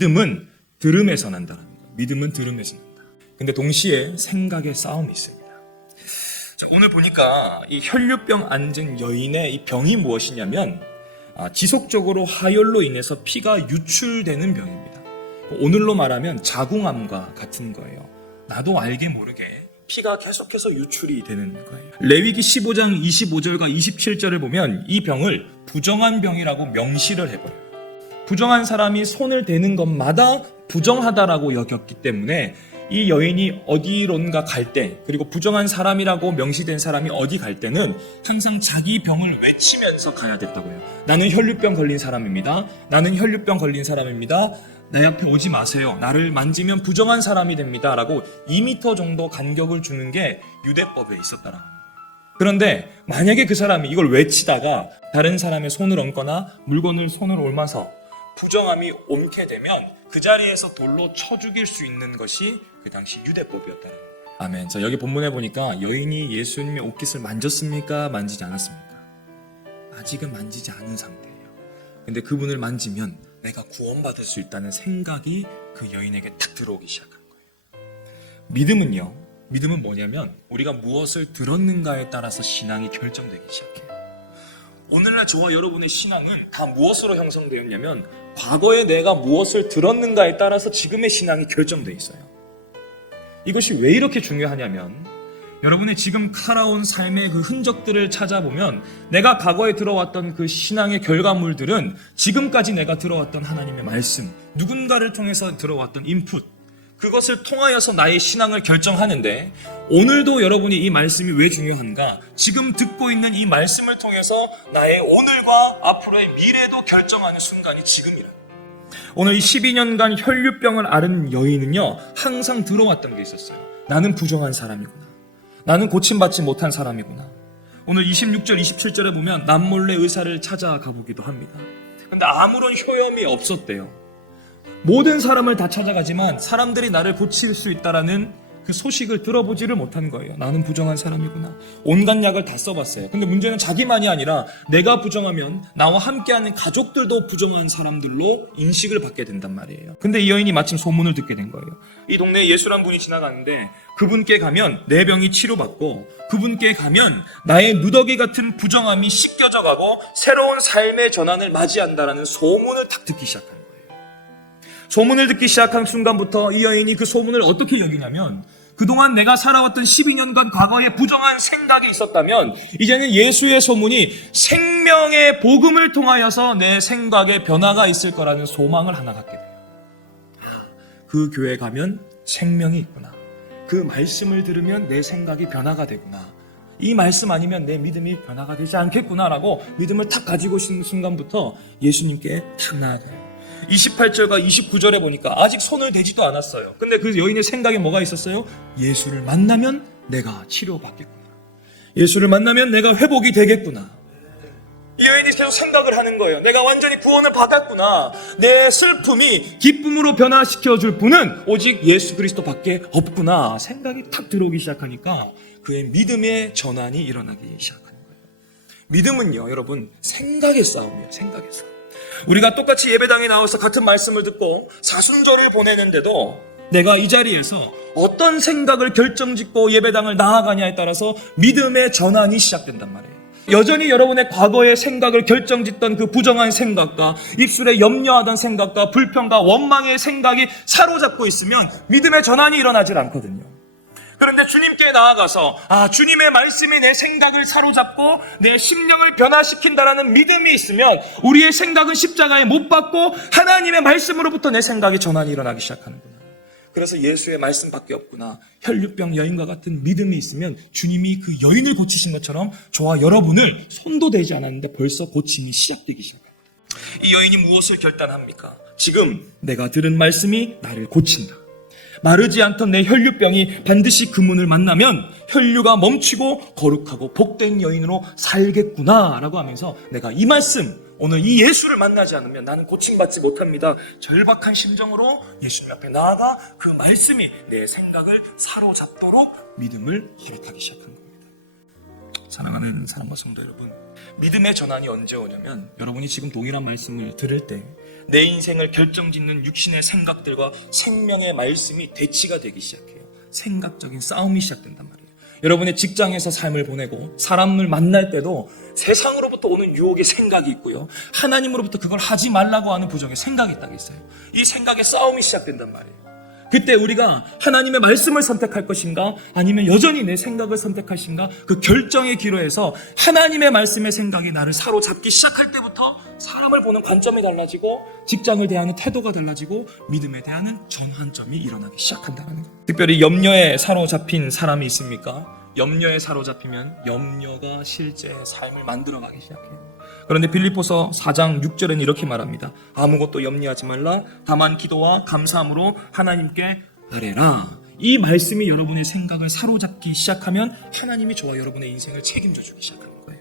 믿음은 들음에서 난다는 거예요. 믿음은 들음에서 난다. 근데 동시에 생각의 싸움이 있습니다. 자, 오늘 보니까 이 혈류병 앓은 여인의 이 병이 무엇이냐면 지속적으로 하혈로 인해서 피가 유출되는 병입니다. 오늘로 말하면 자궁암과 같은 거예요. 나도 알게 모르게 피가 계속해서 유출이 되는 거예요. 레위기 15장 25절과 27절을 보면 이 병을 부정한 병이라고 명시를 해버려요. 부정한 사람이 손을 대는 것마다 부정하다라고 여겼기 때문에 이 여인이 어디론가 갈 때, 그리고 부정한 사람이라고 명시된 사람이 어디 갈 때는 항상 자기 병을 외치면서 가야 됐다고요. 나는 혈류병 걸린 사람입니다. 나는 혈류병 걸린 사람입니다. 내 앞에 오지 마세요. 나를 만지면 부정한 사람이 됩니다. 라고 2m 정도 간격을 주는 게 유대법에 있었더라. 그런데 만약에 그 사람이 이걸 외치다가 다른 사람의 손을 얹거나 물건을 손으로 옮아서 부정함이 옮게 되면 그 자리에서 돌로 쳐 죽일 수 있는 것이 그 당시 유대법이었다는 거예요. 아멘. 자, 여기 본문에 보니까 여인이 예수님의 옷깃을 만졌습니까? 만지지 않았습니까? 아직은 만지지 않은 상태예요. 근데 그분을 만지면 내가 구원받을 수 있다는 생각이 그 여인에게 탁 들어오기 시작한 거예요. 믿음은 뭐냐면 우리가 무엇을 들었는가에 따라서 신앙이 결정되기 시작해요. 오늘날 저와 여러분의 신앙은 다 무엇으로 형성되었냐면 과거에 내가 무엇을 들었는가에 따라서 지금의 신앙이 결정되어 있어요. 이것이 왜 이렇게 중요하냐면 여러분의 지금 살아온 삶의 그 흔적들을 찾아보면 내가 과거에 들어왔던 그 신앙의 결과물들은 지금까지 내가 들어왔던 하나님의 말씀, 누군가를 통해서 들어왔던 인풋, 그것을 통하여서 나의 신앙을 결정하는데 오늘도 여러분이 이 말씀이 왜 중요한가? 지금 듣고 있는 이 말씀을 통해서 나의 오늘과 앞으로의 미래도 결정하는 순간이 지금이라. 오늘 이 12년간 혈류병을 앓은 여인은요 항상 들어왔던 게 있었어요. 나는 부정한 사람이구나. 나는 고침받지 못한 사람이구나. 오늘 26절 27절에 보면 남몰래 의사를 찾아가 보기도 합니다. 그런데 아무런 효험이 없었대요. 모든 사람을 다 찾아가지만 사람들이 나를 고칠 수 있다라는 그 소식을 들어보지를 못한 거예요. 나는 부정한 사람이구나. 온갖 약을 다 써봤어요. 근데 문제는 자기만이 아니라 내가 부정하면 나와 함께하는 가족들도 부정한 사람들로 인식을 받게 된단 말이에요. 근데 이 여인이 마침 소문을 듣게 된 거예요. 이 동네에 예수란 분이 지나가는데 그분께 가면 내 병이 치료받고 그분께 가면 나의 누더기 같은 부정함이 씻겨져 가고 새로운 삶의 전환을 맞이한다라는 소문을 탁 듣기 시작한 거예요. 소문을 듣기 시작한 순간부터 이 여인이 그 소문을 어떻게 여기냐면 그동안 내가 살아왔던 12년간 과거에 부정한 생각이 있었다면 이제는 예수의 소문이 생명의 복음을 통하여서 내 생각에 변화가 있을 거라는 소망을 하나 갖게 돼요. 그 교회 가면 생명이 있구나. 그 말씀을 들으면 내 생각이 변화가 되구나. 이 말씀 아니면 내 믿음이 변화가 되지 않겠구나라고 믿음을 탁 가지고 있는 순간부터 예수님께 탁 나아가요. 28절과 29절에 보니까 아직 손을 대지도 않았어요. 근데 그 여인의 생각에 뭐가 있었어요? 예수를 만나면 내가 치료받겠구나. 예수를 만나면 내가 회복이 되겠구나. 이 여인이 계속 생각을 하는 거예요. 내가 완전히 구원을 받았구나. 내 슬픔이 기쁨으로 변화시켜줄 분은 오직 예수 그리스도밖에 없구나. 생각이 탁 들어오기 시작하니까 그의 믿음의 전환이 일어나기 시작하는 거예요. 믿음은요, 여러분, 생각의 싸움이에요. 생각의 싸움. 우리가 똑같이 예배당에 나와서 같은 말씀을 듣고 사순절을 보내는데도 내가 이 자리에서 어떤 생각을 결정짓고 예배당을 나아가냐에 따라서 믿음의 전환이 시작된단 말이에요. 여전히 여러분의 과거의 생각을 결정짓던 그 부정한 생각과 입술에 염려하던 생각과 불평과 원망의 생각이 사로잡고 있으면 믿음의 전환이 일어나질 않거든요. 그런데 주님께 나아가서 주님의 말씀이 내 생각을 사로잡고 내 심령을 변화시킨다라는 믿음이 있으면 우리의 생각은 십자가에 못 박고 하나님의 말씀으로부터 내 생각의 전환이 일어나기 시작하는구나. 그래서 예수의 말씀밖에 없구나. 혈류병 여인과 같은 믿음이 있으면 주님이 그 여인을 고치신 것처럼 저와 여러분을 손도 대지 않았는데 벌써 고침이 시작되기 시작합니다. 이 여인이 무엇을 결단합니까? 지금 내가 들은 말씀이 나를 고친다. 마르지 않던 내 혈류병이 반드시 그 문을 만나면 혈류가 멈추고 거룩하고 복된 여인으로 살겠구나라고 하면서 내가 이 말씀, 오늘 이 예수를 만나지 않으면 나는 고침받지 못합니다. 절박한 심정으로 예수님 앞에 나아가 그 말씀이 내 생각을 사로잡도록 믿음을 허락하기 시작한 겁니다. 사랑하는 사랑과 성도 여러분, 믿음의 전환이 언제 오냐면 여러분이 지금 동일한 말씀을 들을 때 내 인생을 결정짓는 육신의 생각들과 생명의 말씀이 대치가 되기 시작해요. 생각적인 싸움이 시작된단 말이에요. 여러분의 직장에서 삶을 보내고 사람을 만날 때도 세상으로부터 오는 유혹의 생각이 있고요, 하나님으로부터 그걸 하지 말라고 하는 부정의 생각이 딱 있어요. 이 생각의 싸움이 시작된단 말이에요. 그때 우리가 하나님의 말씀을 선택할 것인가 아니면 여전히 내 생각을 선택할 것인가, 그 결정의 기로에서 하나님의 말씀의 생각이 나를 사로잡기 시작할 때부터 사람을 보는 관점이 달라지고 직장을 대하는 태도가 달라지고 믿음에 대한 전환점이 일어나기 시작한다는 거예요. 특별히 염려에 사로잡힌 사람이 있습니까? 염려에 사로잡히면 염려가 실제 삶을 만들어가기 시작해요. 그런데 빌립보서 4장 6절에는 이렇게 말합니다. 아무것도 염려하지 말라. 다만 기도와 감사함으로 하나님께 아뢰라. 이 말씀이 여러분의 생각을 사로잡기 시작하면 하나님이 저와 여러분의 인생을 책임져 주기 시작하는 거예요.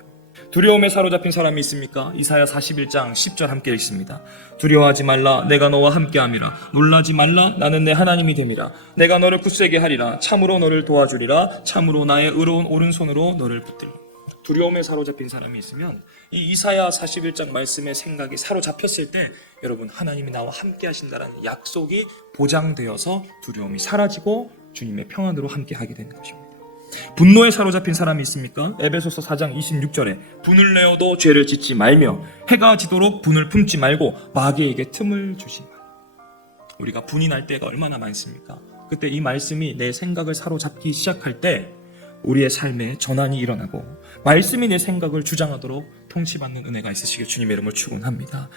두려움에 사로잡힌 사람이 있습니까? 이사야 41장 10절 함께 읽습니다. 두려워하지 말라. 내가 너와 함께함이라. 놀라지 말라. 나는 내 하나님이 됨이라. 내가 너를 굳세게 하리라. 참으로 너를 도와주리라. 참으로 나의 의로운 오른손으로 너를 붙들라. 두려움에 사로잡힌 사람이 있으면 이 이사야 41장 말씀의 생각이 사로잡혔을 때 여러분, 하나님이 나와 함께 하신다는 약속이 보장되어서 두려움이 사라지고 주님의 평안으로 함께 하게 되는 것입니다. 분노에 사로잡힌 사람이 있습니까? 에베소서 4장 26절에 분을 내어도 죄를 짓지 말며 해가 지도록 분을 품지 말고 마귀에게 틈을 주지 말. 우리가 분이 날 때가 얼마나 많습니까? 그때 이 말씀이 내 생각을 사로잡기 시작할 때 우리의 삶에 전환이 일어나고 말씀이 내 생각을 주장하도록 통치받는 은혜가 있으시길 주님의 이름으로 축원합니다.